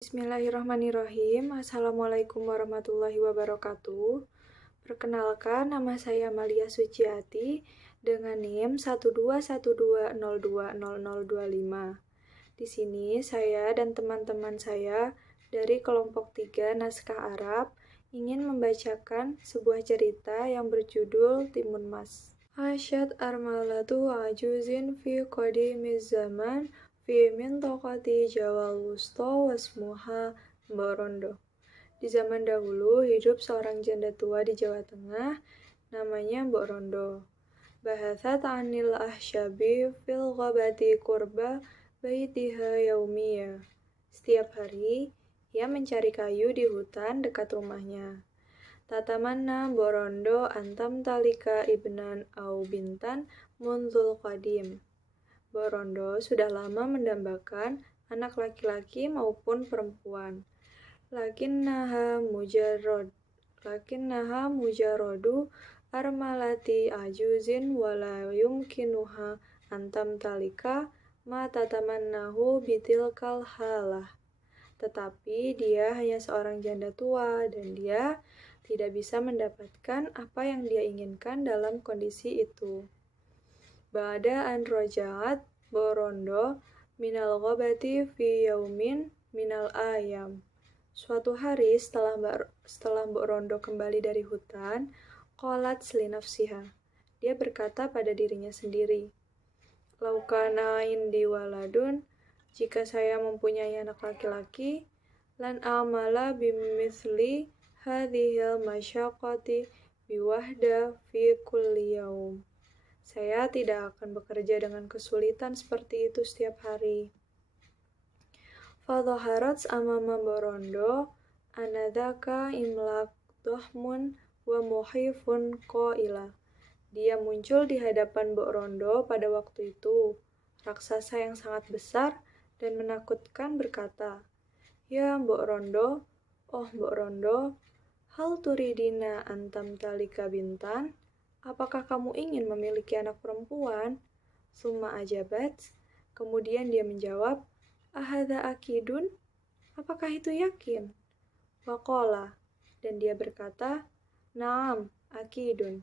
Bismillahirrahmanirrahim. Assalamualaikum warahmatullahi wabarakatuh. Perkenalkan, nama saya Malia Suciati dengan NIM 12120200025. Di sini saya dan teman-teman saya dari kelompok 3 Naskah Arab ingin membacakan sebuah cerita yang berjudul Timun Mas. Asyad armalatu ajuzin fi qadimiz zaman fi mintaqati Jawal Wusta wasmuha Mborondo. Di zaman dahulu hidup seorang janda tua di Jawa Tengah, namanya Mbok Rondo. Bahasat anil ahsyabi fil ghabati kurba baitiha yaumiyah. Setiap hari, ia mencari kayu di hutan dekat rumahnya. Tatamanna Mbok Rondo antam talika ibnan au bintan munzul qadim. Mbok Rondo sudah lama mendambakan anak laki-laki maupun perempuan. Lakinnaha mujarradu armalati ajuzin wala yumkinuha antam talika ma tatamannahu bitilkal halah. Tetapi dia hanya seorang janda tua dan dia tidak bisa mendapatkan apa yang dia inginkan dalam kondisi itu. Ba'da an raja'at Mbok Rondo minal ghabati fi yaumin minal ayam. Suatu hari setelah Mbok Rondo kembali dari hutan, qalat linafsiha. Dia berkata pada dirinya sendiri, laukana indi waladun, jika saya mempunyai anak laki-laki, lan amala bimithli hadhil masyaqqati biwahda fi kulli yaum. Saya tidak akan bekerja dengan kesulitan seperti itu setiap hari. Fadhaharat amama Mbok Rondo anadzaka imlak dohmun wa muhifun qaila. Dia muncul di hadapan Mbok Rondo pada waktu itu, raksasa yang sangat besar dan menakutkan berkata, Ya Mbok Rondo, oh Mbok Rondo, hal turidina antam talika bintan? Apakah kamu ingin memiliki anak perempuan? Summa ajabat. Kemudian dia menjawab, ahadha akidun? Apakah itu yakin? Waqala. Dan dia berkata, naam, akidun.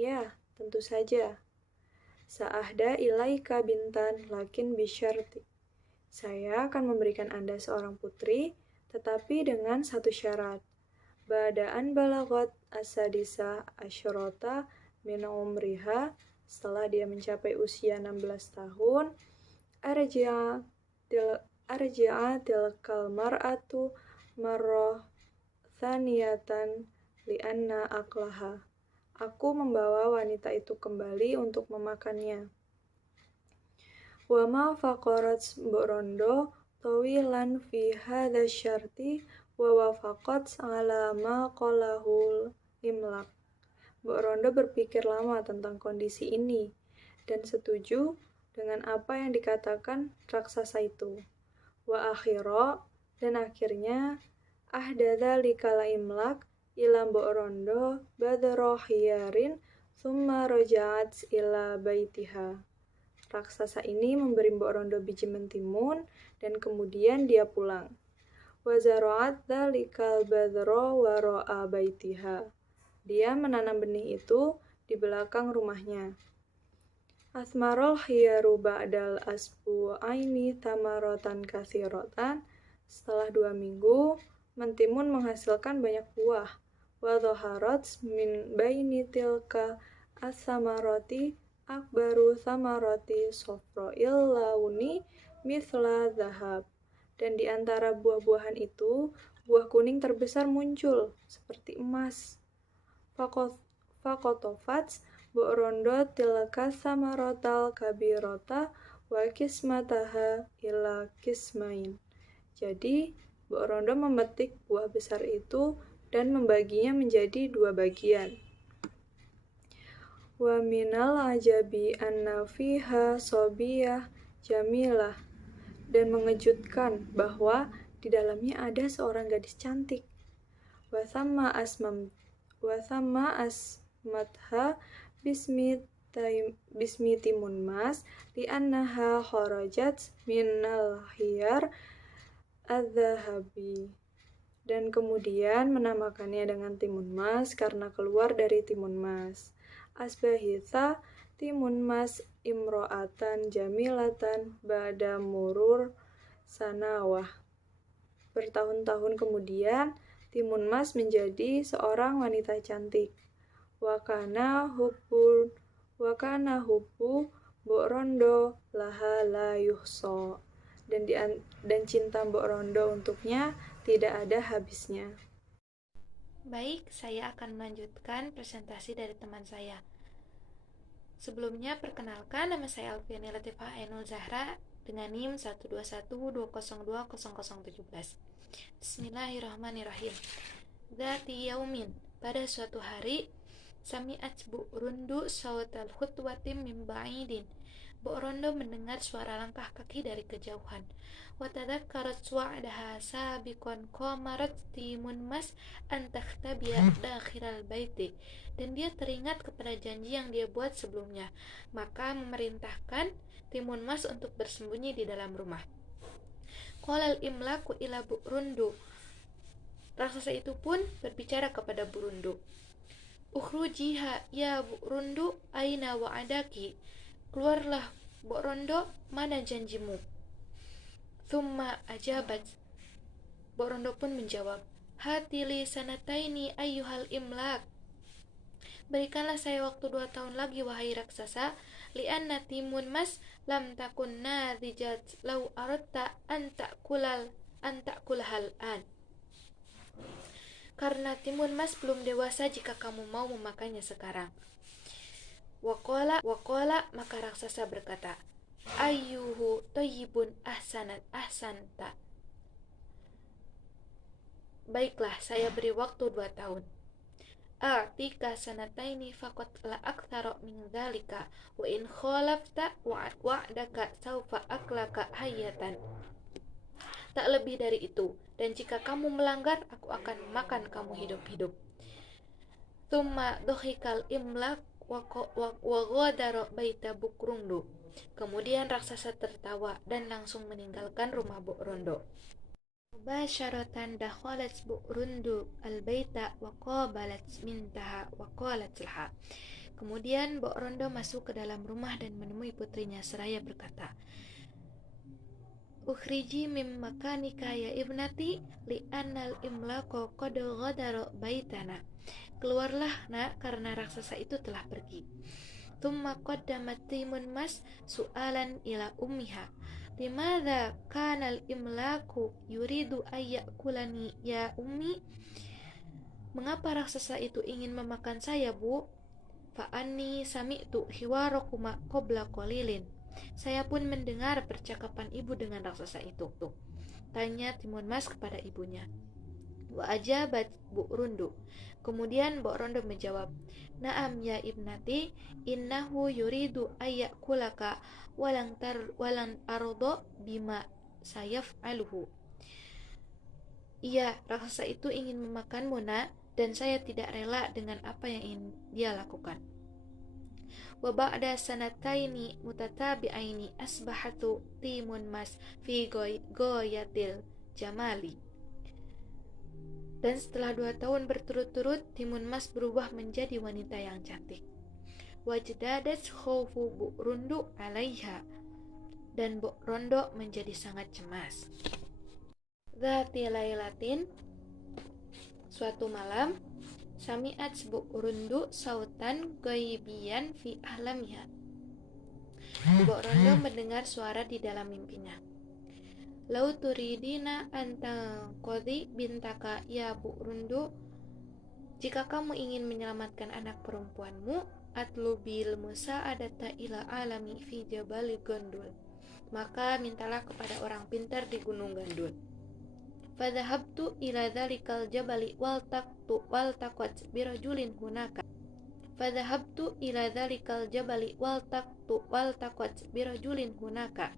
Ya, tentu saja. Sa'ahda ilaika bintan lakin bisyarti. Saya akan memberikan Anda seorang putri, tetapi dengan satu syarat. Ba'daan balagot asadisa asyarota min umriha, setelah dia mencapai usia 16 tahun, arja'a tilkal mar'atu marrah thaniyatan li'anna aklaha. Aku membawa wanita itu kembali untuk memakannya. Wa ma faqarat Mbok Rondo tawilan fi hadha syarti wa wafaqat ala ma qalahul imlak. Mbok Rondo berpikir lama tentang kondisi ini dan setuju dengan apa yang dikatakan raksasa itu. Wa akhira, dan akhirnya ahdadha likala imlak ila Mbok Rondo badro hiyarin thumma roja'at ila baitiha. Raksasa ini memberi Mbok Rondo biji mentimun dan kemudian dia pulang. Wa zara'at dhalikal badro wara'a baitiha. Dia menanam benih itu di belakang rumahnya. Asmarul khiyaru ba'dal asbu'aini tamarotan katsirotan. Setelah 2 minggu, mentimun menghasilkan banyak buah. Wa dhaharat min baini tilka as-samarati akbaru samarati sofro'il launi mithla dhahab. Dan di antara buah-buahan itu, buah kuning terbesar muncul seperti emas. Fakotofat Mbok Rondo tilka samarotal kabirota wa kismataha ila kismain. Jadi, Mbok Rondo memetik buah besar itu dan membaginya menjadi 2 bagian. Wa minal ajabi anna fiha sobiyah jamilah. Dan mengejutkan bahwa di dalamnya ada seorang gadis cantik. Wa thamma asmatha bismi timun mas li'annaha kharajat minal hiyar adz-dzahabi. Dan kemudian menamakannya dengan timun mas karena keluar dari timun mas. Asbahitha timun mas imro'atan jamilatan ba'da murur sanawah. Bertahun-tahun kemudian, timun mas menjadi seorang wanita cantik. Wakana hubbu Mbok Rondo laha la yuhso. Dan cinta Mbok Rondo untuknya tidak ada habisnya. Baik, saya akan melanjutkan presentasi dari teman saya. Sebelumnya, perkenalkan, nama saya Alfiani Latifah Ainul Zahra dengan NIM 12120200017. Bismillahirrahmanirrahim. Dzati yaumin, pada suatu hari, sami'at Bu Rundu sautal khutwatim min ba'idin. Bu Rondo mendengar suara langkah kaki dari kejauhan. Wa tadzakkarat su'adaha sabiqan qamarat timun mas an takhtabiya dakhiral baiti. Dan dia teringat kepada janji yang dia buat sebelumnya, maka memerintahkan timun mas untuk bersembunyi di dalam rumah. Qalal imlaku ila Bu Rundu. Raksasa itu pun berbicara kepada Bu Rundu. Ukhrujiha ya Bu Rundu aina wa'adaki. Keluarlah Bu Rondo, mana janjimu? Thumma ajabat. Bu Rondo pun menjawab, hatili sanataini ayyuhal imlak. Berikanlah saya waktu 2 tahun lagi, wahai raksasa. Lianna timun mas lam takun nadhijat law aratta an ta'kulal an. Karena timun mas belum dewasa jika kamu mau memakannya sekarang. Waqala, maka raksasa berkata, ayyuhu thayyibun ahsanta. Baiklah, saya beri waktu 2 tahun. A'tika sanataini faqat la aktsara min dzalika wa in khalafta wa'daka saufa aklaka hayatan. Tak lebih dari itu, dan jika kamu melanggar, aku akan makan kamu hidup-hidup. Tsumma dohikal imlak wa ghadara baita Bukrundu. Kemudian raksasa tertawa dan langsung meninggalkan rumah Bu Rondo. Mubasyaratan dakhalat Bu Rundu al-baita wa qabalat mintaha wa qalat laha. Kemudian Bu Rondo masuk ke dalam rumah dan menemui putrinya seraya berkata, Ukhriji mim makanika ya ibnati li'annal imlaqo qad ghadara baitana. Keluarlah nak, karena raksasa itu telah pergi. Thumma qaddamat timun mas su'alan ila ummiha. Limadha kana al-imlaku yuridu ayyakulani ya ummi? Mengapa raksasa itu ingin memakan saya, Bu? Fa'anni sami'tu hiwarakuma qabla qalilin. Saya pun mendengar percakapan ibu dengan raksasa itu. Tanya timun mas kepada ibunya. Wa ajabat Bu Rundu. Kemudian Bu Rondo menjawab, Naam ya ibnati, innahu yuridu ayyakulaka walang ardo bima sayaf'aluhu. Iya, raksasa itu ingin memakanmu, nak, dan saya tidak rela dengan apa yang ingin dia lakukan. Wa ba'da sanataini mutatabi'aini asbahatu timun mas fi goyatil jamali. Dan setelah 2 tahun berturut-turut, timun mas berubah menjadi wanita yang cantik. Wajdadat khawfu Bu Rundu alaiha. Dan Bu Rondo menjadi sangat cemas. Dzati lailatin, suatu malam, sami'at Bu Rundu sautan ghaibiyan fi ahlamiha. Bu Rondo mendengar suara di dalam mimpinya. Lau turidina antaqadhi bintaka ya Bu Rundu. Jika kamu ingin menyelamatkan anak perempuanmu, atlubil musa'adata ila alami fi jabali Gandul. Maka mintalah kepada orang pintar di Gunung Gandul. Fadhahabtu ila dhalikal jabali waltaqat birajulin hunaka. Fadhahabtu ila dhalikal jabali waltaqat birajulin hunaka.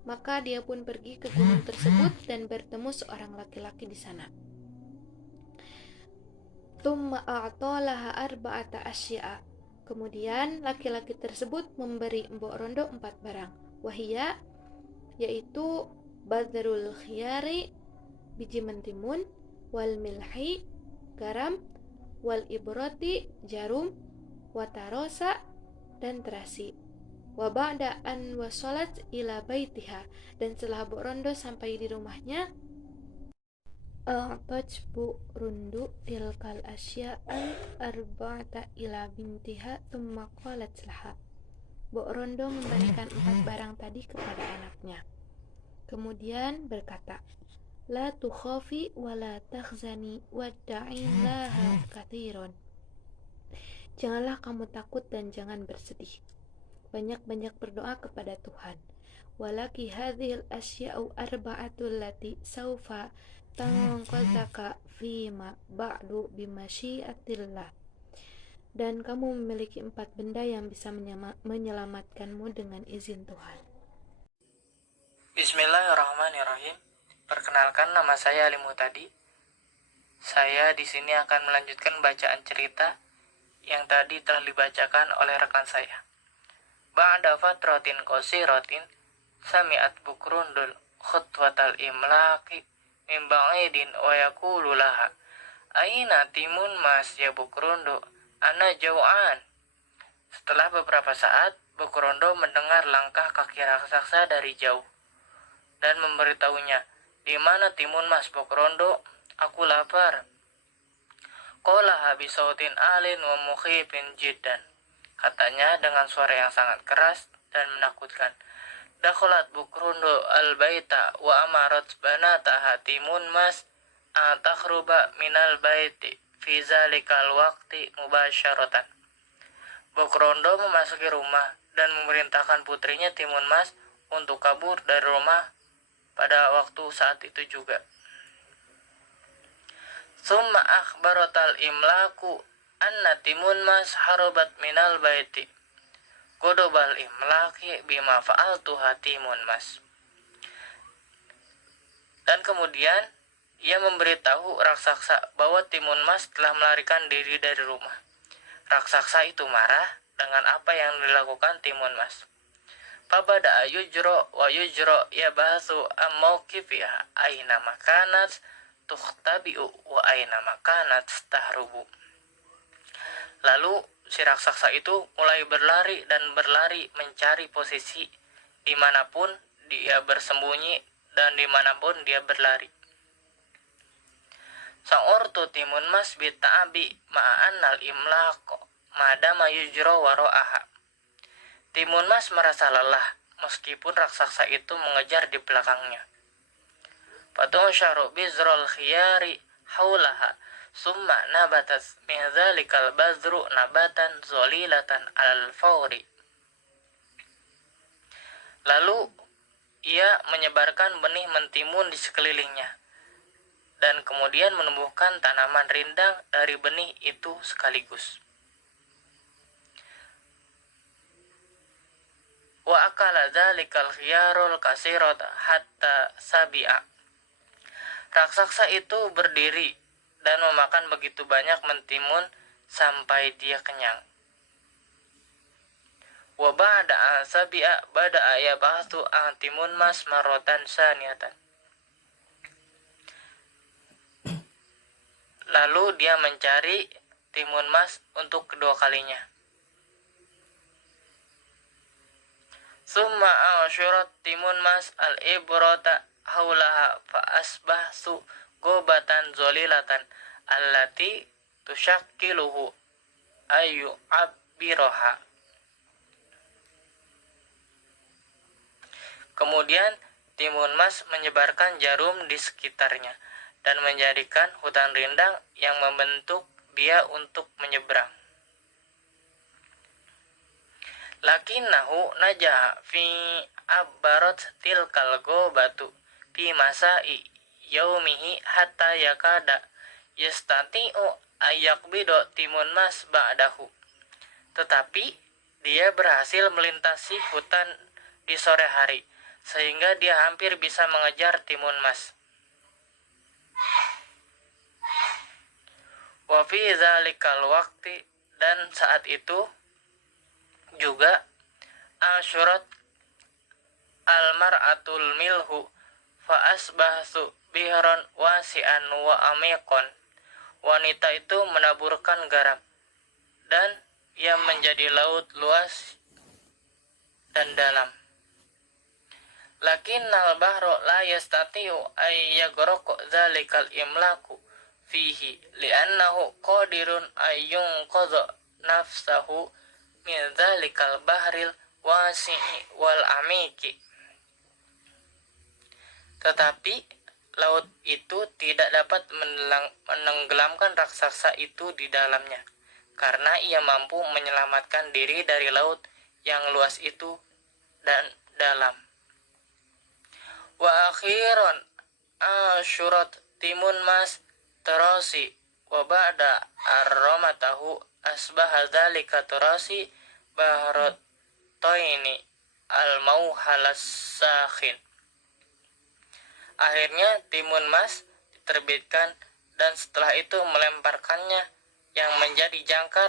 Maka dia pun pergi ke gunung tersebut dan bertemu seorang laki-laki di sana. Tsumma a'talaha arba'ata asya'a. Kemudian laki-laki tersebut memberi Mbok Rondo 4 barang. Wahia, yaitu badrul khiyari, biji mentimun, wal milhi, garam, wal ibrati, jarum, watarosa, dan terasi. Wa ba'da an wasalat ila baitiha, dan setelah Bu Rondo sampai di rumahnya, bu rundu tilkal asya'al arba'ata ila bintiha thumma qalat laha. Bu Rondo memberikan 4 barang tadi kepada anaknya. Kemudian berkata, la tukhafi wa la takhzani wadda'in kathiron. Janganlah kamu takut dan jangan bersedih. Banyak-banyak berdoa kepada Tuhan. Walaki hadhil asya'u arba'atul lati saufa tanqadaka fima ba'du bimasyiatillah. Dan kamu memiliki 4 benda yang bisa menyelamatkanmu dengan izin Tuhan. Bismillahirrahmanirrahim. Perkenalkan, nama saya Ali Mutadi. Saya di sini akan melanjutkan bacaan cerita yang tadi telah dibacakan oleh rekan saya. Ba'da fatratin qasiratin sami'at bukrundul khutwatal imlaqi min ba'idin wa yaqulu laha aina timun mas ya Bukrondo, ana jau'an. Setelah beberapa saat, Bukrondo mendengar langkah kaki raksasa dari jauh dan memberitahunya, di mana timun mas Bukrondo? Aku lapar. Qolaha bisautin alin wa mukhifin jiddan. Katanya dengan suara yang sangat keras dan menakutkan. Dakhalat Bukrondo al-baita wa amarat banataha timun mas atakhruba minal baiti fi zalikal waqti mubasyaratan. Bukrondo memasuki rumah dan memerintahkan putrinya Timun Mas untuk kabur dari rumah pada waktu saat itu juga. Summa akhbaratal imlaku anna Timun Mas harabat minal baiti. Godobal imlaki bima fa'altuha Timun Mas. Dan kemudian ia memberitahu raksasa bahwa Timun Mas telah melarikan diri dari rumah. Raksasa itu marah dengan apa yang dilakukan Timun Mas. Fabada yujro wa yujro yabasu amaukifiha aina makanat tukhtabi'u wa aina makanat tahrubu. Lalu si raksasa itu mulai berlari dan berlari mencari posisi dimanapun dia bersembunyi dan dimanapun dia berlari. Sa'urtu Timun Mas bita'abi ma'annal imlaqo madama yujro waro'aha. Timun Mas merasa lelah meskipun raksasa itu mengejar di belakangnya. Fatunsyaro bizrul khiyari haulaha summa nabatat min dzalikal bazru nabatan zolilatan alal fawri. Lalu ia menyebarkan benih mentimun di sekelilingnya dan kemudian menumbuhkan tanaman rindang dari benih itu sekaligus. Wa akala dzalikal khiyarul kasirata hatta sabi'a. Raksasa itu berdiri dan memakan begitu banyak mentimun sampai dia kenyang. Wa ba'da sabi'a bada'a yabahthu an Timun Mas marratan saniyatan. Lalu dia mencari Timun Mas untuk kedua kalinya. Summa ashurat Timun Mas al-ibrata haulaha fa asbahsu gobatan zolilatan allati tushakkiluhu ayu abbiroha. Kemudian Timun Mas menyebarkan jarum di sekitarnya dan menjadikan hutan rindang yang membentuk dia untuk menyeberang. Lakinnahu naja fi abbarat tilkal gobatu fi masai yaumihi hatta yakada yastati'u ayakbido Timun Mas ba'dahu. Tetapi dia berhasil melintasi hutan di sore hari sehingga dia hampir bisa mengejar Timun Mas. Wa fi dzalikal waqti, dan saat itu juga asyurat almar'atul milhu fa asbahtu bihron wasi'an wa amikon. Wanita itu menaburkan garam dan ia menjadi laut luas dan dalam. Lakinnal bahro la yastati'u ay yaghraqa dzalikal imlaku fihi li'annahu qadirun ay yunqadha nafsahu min dzalikal bahril wasi'i wal amiki. Tetapi laut itu tidak dapat menenggelamkan raksasa itu di dalamnya, karena ia mampu menyelamatkan diri dari laut yang luas itu dan dalam. Wa akhiran asyurat timun mas terasi wa ba'da arramatahu asbaha dzalika terasi bahrataini al-mauhalas sakhin. Akhirnya timun mas diterbitkan dan setelah itu melemparkannya yang menjadi jangkar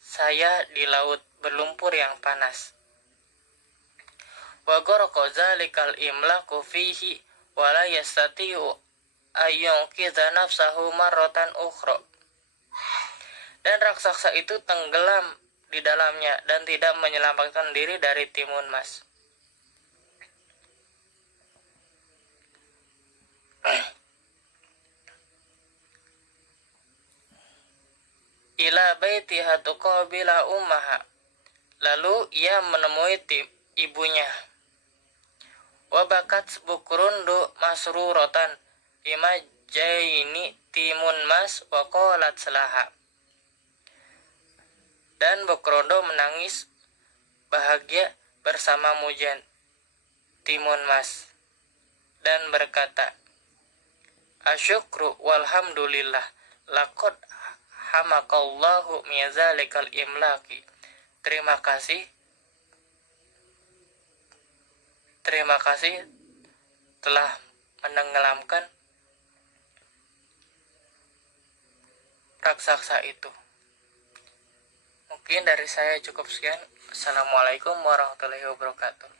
saya di laut berlumpur yang panas. Wa gharaqa dzalikal imlaku fihi wa la yastati'u ayyunqidha nafsahu marratan ukhra. Dan raksasa itu tenggelam di dalamnya dan tidak menyelamatkan diri dari timun mas. Ila baitiha tuqabila ummaha. Lalu ia menemui ibunya. Wa bakat bukrundu masruratan bima jaini timun mas wa qalat salaha. Dan Bokrondo menangis bahagia bersama Mujan timun mas dan berkata, asyukru walhamdulillah laqad hamakallahu min zalikal imlaki. Terima kasih telah menenggelamkan raksasa itu. Mungkin dari saya cukup sekian. Assalamualaikum warahmatullahi wabarakatuh.